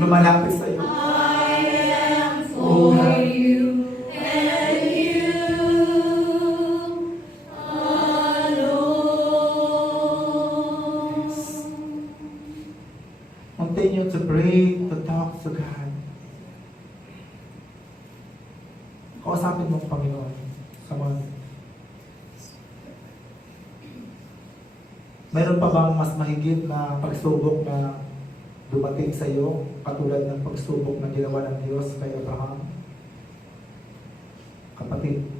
lumalapit sa iyo. I am for you and you alone. Continue to pray, to talk to God. Kausapin mo ang Panginoon. Come on. Mayroon pa bang mas mahigit na pagsubok na dumating sa iyo, katulad ng pagsubok na ginawa ng Diyos kay Abraham? Kapatid,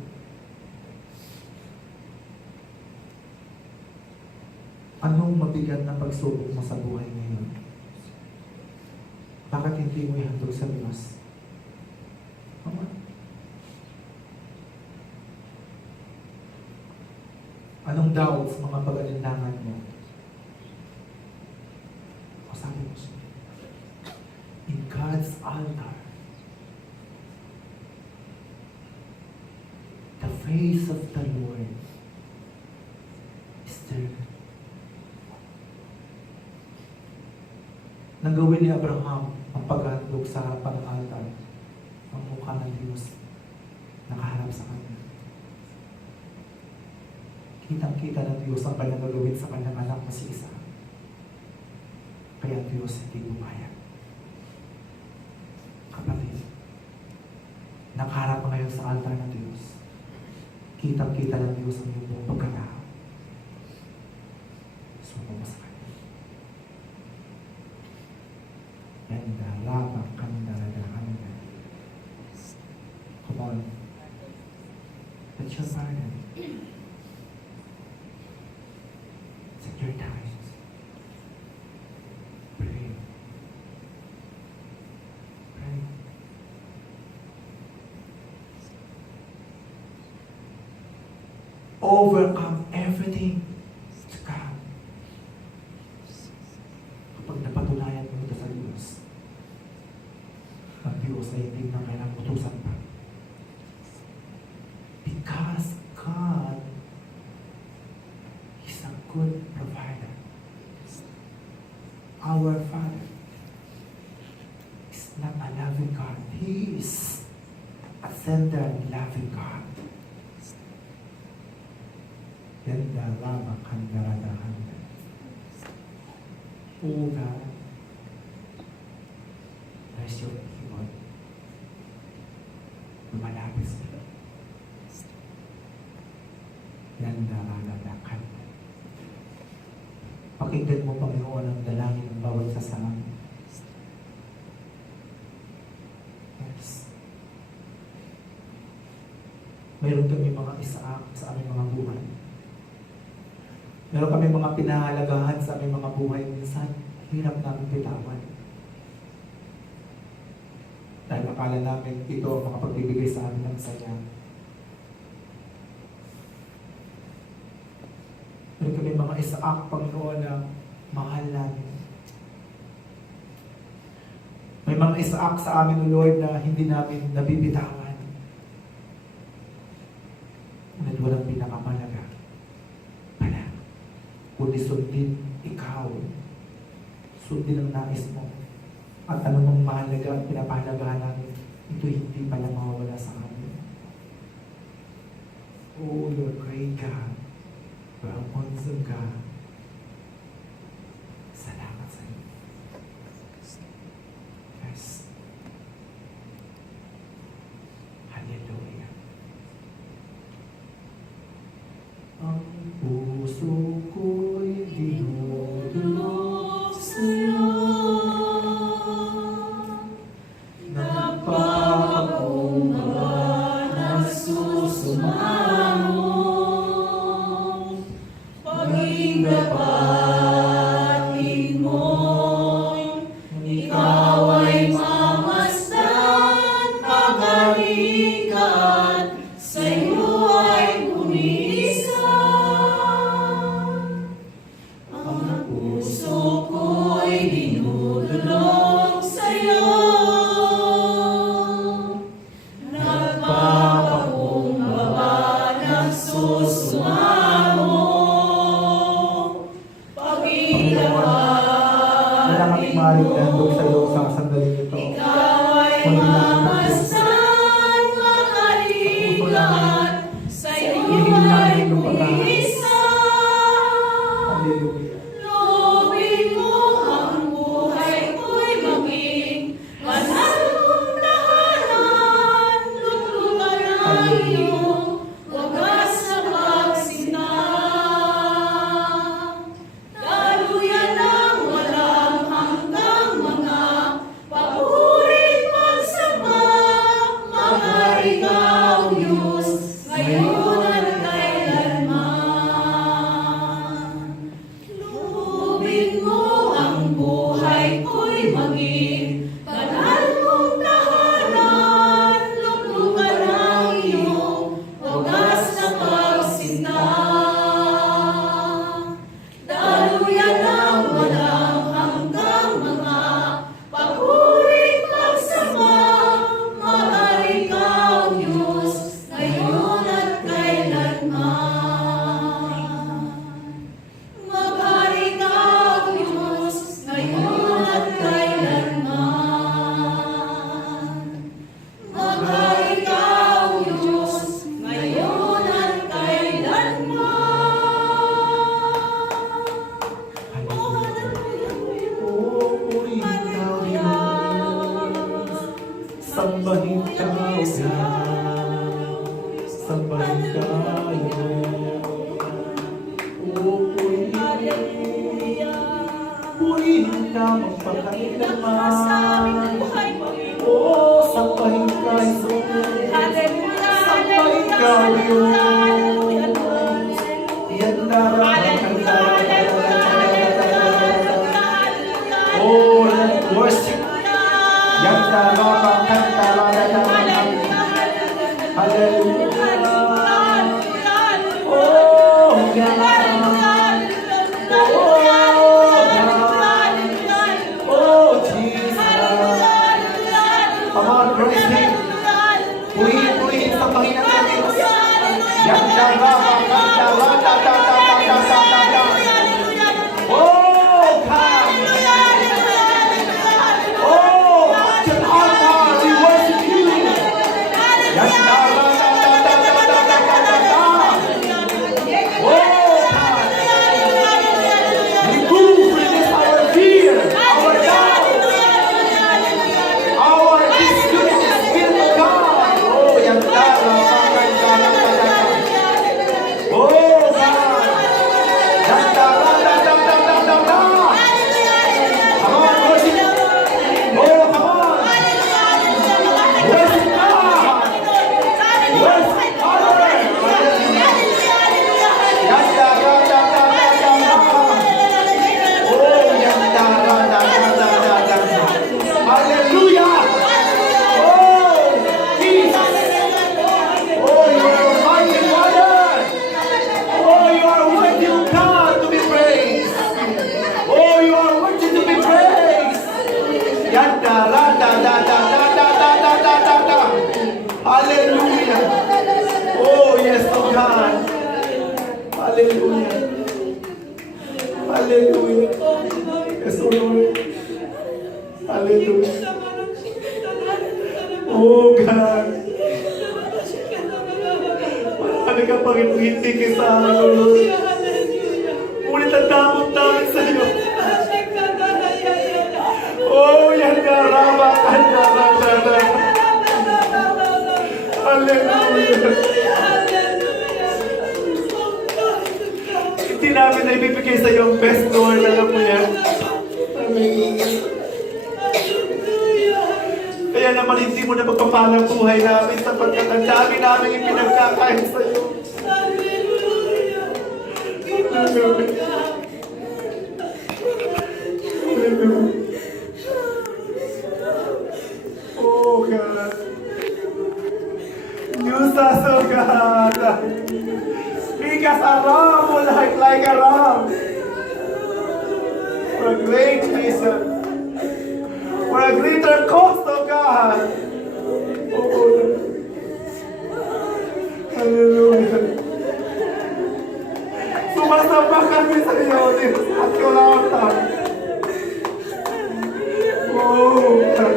anong mabigat na pagsubok mo sa buhay ngayon? Bakit hindi mo ihandog sa Diyos? Come on. Anong doubts, mga pag-alinlangan mo? O sabi mo siya, in God's altar, the face of the Lord is there. Nang gawin ni Abraham ang paghandog sa harapan ng altar, ang mukha ng Diyos nakaharap sa kanya. Kitang-kita ng Diyos ang kanyang gagawin sa kanyang anak na si Isa. Kaya ang Diyos hindi pumayag. Kapatid, nakaharap ka ngayon sa altar ng Diyos. Kitang-kita ng Diyos ang iyong buong pagkatao. Sumo mo sa kanya. Yanda, labang, kanda, kanda. Come on. That's your pardon. Your times. Pray. Pray. Overcome everything to come. Kapag napatunayan mo ito sa Diyos, ang Diyos ay hindi na kailangang utusan pa. Because God is a good provider. Our Father is not a loving God. He is a tender and loving God. Yanda lama kandaradahan. Oh God, bless your people. Lumalapit sila. Yanda laladakan. Pakinggan mo, Panginoon, ang dalangin ng bawat isa sa amin. Yes. Mayroon kami mga isaak sa aming mga buhay. Meron kami mga pinahalagahan sa aming mga buhay. Minsan, hirap namin bitawan. Dahil akala namin ito ang makapagbibigay sa amin ng saya. Meron kami mga isaak, Panginoon, na mahal namin. May mga isaak sa amin, O Lord, na hindi namin nabibitawan. Ngunit walang pinakamalaga. Pala, kundi sundin ikaw. Sundin ang nais mo. At anumang mahalaga at pinapahalagahan namin, ito hindi pala mawawala sa amin. Oh Lord, great God. Awesome God. Salamat sa iyo. Yes. Hallelujah. Ang puso ko'y dinudulog sa'yo. Nagpapakumbaba, nagsusumamo. Paging dapatin mo'y ikaw ay mamasdan, pagalikan, sa'yo ay umiisan. Ang puso ko'y dinudulog sa'yo. Nagpapakumbaba, nagsusumamo. Wala kaming maaaring ihandog sa iyo sa sandaling ito. Ikaw ay mamasdan, makaligat, sa'yo ay buwisa. Hallelujah. Loobin mo ang buhay ko'y maging banal mong tahanan, lulukan ang iyong wagas na pagsinta. Daluyan ng walang hanggang mga papurit pagsamba, mga ikaw, Diyos, ngayon at kailanman. Loobin mo ang buhay ko'y maging banal mong tahanan, luklukan ang iyong wagas na pagsinta. Daluyan ng walang hanggang mga papurit pagsamba, mga ikaw, Diyos, ngayon at kailanman. Maghari ka, Diyos, ngayon at kailanman. Maghari ka, Diyos, ngayon at kailanman. Oh, hallelujah. Oh, purihin ka, Diyos. Sambahin ka, Diyos. Sambahin ka, Diyos. Oh, purihin ka, magpakailanman. Oh, sambahin ka, Diyos. Sambahin ka, Diyos. Yan oh, let's worship. Yan Hallelujah. Oh, God. Oh, Jesus. Come on, praise Him. Purihin sa Panginoon Diyos. Yan oh, God. Oh, Pastor Alma, we worship you. Yan oh, God. Remove our fear, our doubt, our disunion, Spirit of God. Oh, yan oh, God. Yan come on, worship. Oh, come on. Worship God. Worship God. Hallelujah! Oh, Jesus! Oh, you are Almighty Father! Oh, you are worthy of God to be praised! Oh, you are worthy to be praised! Yanda, randa, da, da, da, da, da, da, da, da, da. Hallelujah! Oh, yes, to God! Hallelujah! Hallelujah! Yes, oh Lord! Hallelujah! Oh God! Marami ka Panginoon hindi kaysa akin, O Lord. Ngunit ang damot namin sa iyo. Oh, yan ka, Rama, kanda, kanda. Hallelujah! Hindi namin na ibibigay sa iyo ang best, Lord. Alam mo yan. Hallelujah! Kaya naman hindi mo na magpapalang buhay namin sapagkat ang dami namin ipinagkakain sa iyo. Hallelujah. Hallelujah. Oh God. Use us, oh God. Make us a ram, like a ram. For a great reason. For a greater cost, oh God. Oh Lord. Hallelujah. Sumasamba kami sa iyo, Diyos, at kulatan. Oh God.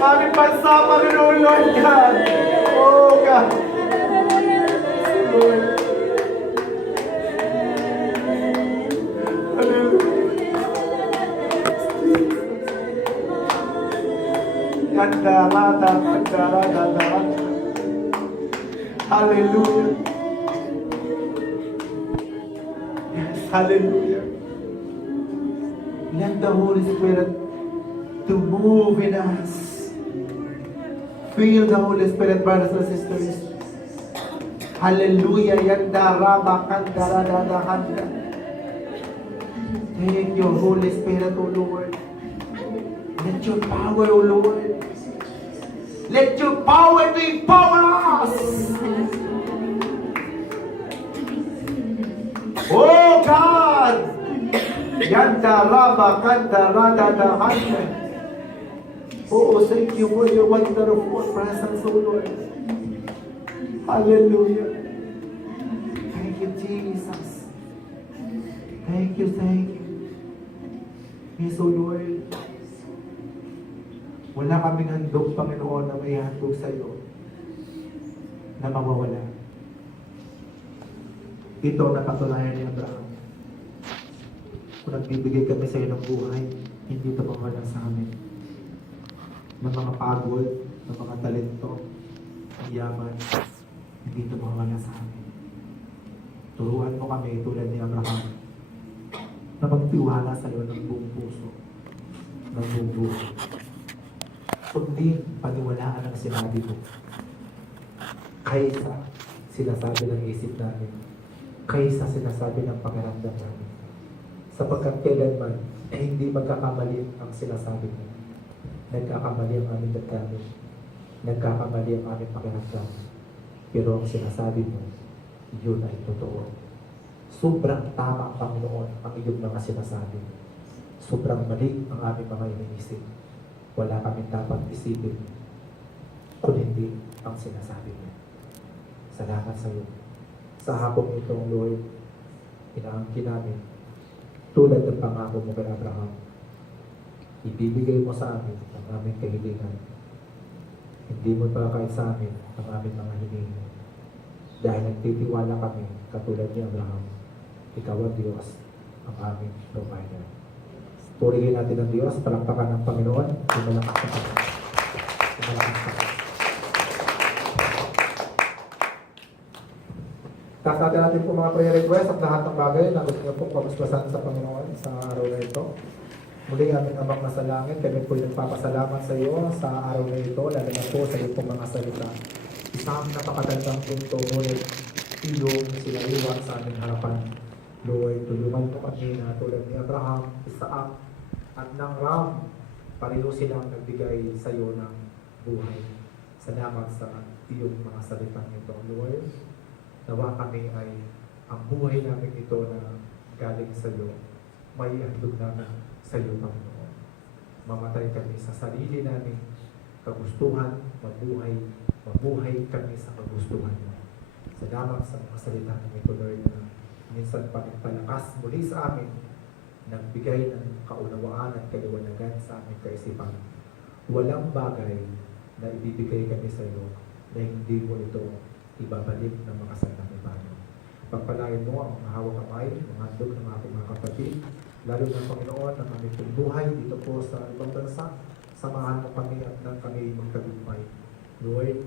Ang aming bansa, Panginoon, Lord God. Oh, God. Lord. Kandarada, kandarada, hallelujah. Yes, hallelujah. Let the Holy Spirit to move in us. Feel the Holy Spirit, brothers and sisters. Hallelujah. Yandaraba, kandarada, handa. Thank you, Holy Spirit, O Lord. Let your power, O Lord. Let your power to empower us. Oh God. Yanda raba kanda rada da handa. Oh, thank you for your wonderful presence, O Lord. Hallelujah. Thank you, Jesus. Thank you, thank you. Yes, O Lord. Wala kaming handog, Panginoon, na may handog sa iyo na mawawala. Ito ang nakatunayan ni Abraham. Kung nagbibigay kami sa iyo ng buhay, hindi ito mawala sa amin. Ng mga pagod, ng mga talento, ng yaman, hindi ito mawala sa amin. Turuan mo kami tulad ni Abraham na magtiwala sa iyo ng buong puso, ng buong buhay. Kundi paniwalaan ang sinabi mo. Kaysa sinasabi ng isip namin. Kaysa sinasabi ng pakiramdam namin. Sapagkat kailanman ay hindi magkakamali ang sinasabi mo. Nagkakamali ang aming damdamin. Nagkakamali ang aming pakiramdam. Pero ang sinasabi mo, yun ay totoo. Sobrang tama, Panginoon, ang iyong mga sinasabi. Sobrang mali ang aming mga iniisip. Wala kami dapat isipin kung hindi ang sinasabi mo. Salamat sa iyo. Sa hapong itong Lord, inaangkin namin, tulad ng pangako mo kay Abraham, ibibigay mo sa amin ang aming kahilingan. Hindi mo pakakait sa amin ang aming mga hininga. Dahil nagtitiwala kami, katulad ni Abraham, ikaw ang Diyos, ang aming provider. Purihin natin ang Diyos, palakpakan ng Panginoon, lumalakas sa Panginoon. Lumalakas sa Panginoon. Taas natin po mga prayer request at lahat ng bagay na gusto niyo pong paguspasan sa Panginoon sa araw na ito. Muli aming Amang nasa langit, kami po nagpapasalamat sa iyo sa araw na ito, lalo na po sa iyo pong mga salita. Isang napakagandang punto, ngunit iyong sinaliwa sa aming harapan. Lord, tulungan mo kami na tulad ni Abraham, Isaac, at ng Ram, pareho silang nagbigay sa iyo ng buhay. Salamat sa iyong mga salitang ito, Lord. Nawa kami ay ang buhay namin ito na galing sa iyo, may handog namin sa iyo, Panginoon. Mamatay kami sa sarili namin, kagustuhan, mabuhay kami sa kagustuhan mo. Salamat sa mga salitang ito, Lord, na minsan palakas muli sa amin, nagbigay ng kaunawaan at kaliwanagan sa aming kaisipan. Walang bagay na ibibigay kami sa iyo na hindi mo ito ibabalik ng mga salitang ibano. Pagpalain mo ang mga hawak kamay, mga handog ng aking mga kapatid, lalo na Panginoon ang aming buhay dito po sa ibang bansa. Samahan mo kami at nang kami magtagumpay. Lord,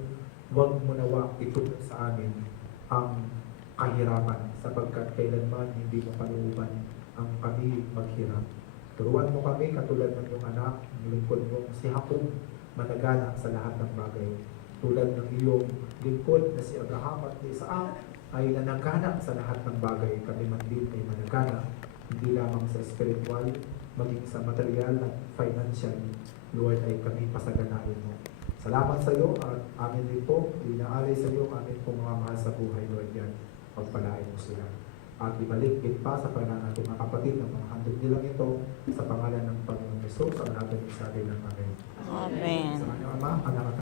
huwag mo nawa itulong sa amin ang kahirapan, sapagkat kailanman hindi mo panuuban ang kami maghirap. Turuan mo kami katulad ng iyong anak, ng lingkod mo, si Jacob, managana sa lahat ng bagay. Tulad ng iyong lingkod na si Abraham at Isaac ay nanagana sa lahat ng bagay. Kami man din ay managana, hindi lamang sa spiritual, maging sa material at financial. Lord, ay kami pasaganain mo. Salamat sa iyo at amin din po, inaalay sa iyo ang amin pong mga mahal sa buhay, Lord, yan. Pagpalain mo sila. At ibalik din pa sa panahon natin mga kapatid ng mga handog nilang ito sa pangalan ng Panginoong Hesus ang natin isabi ng Amen. Amen. Sa kanyang Ama, anak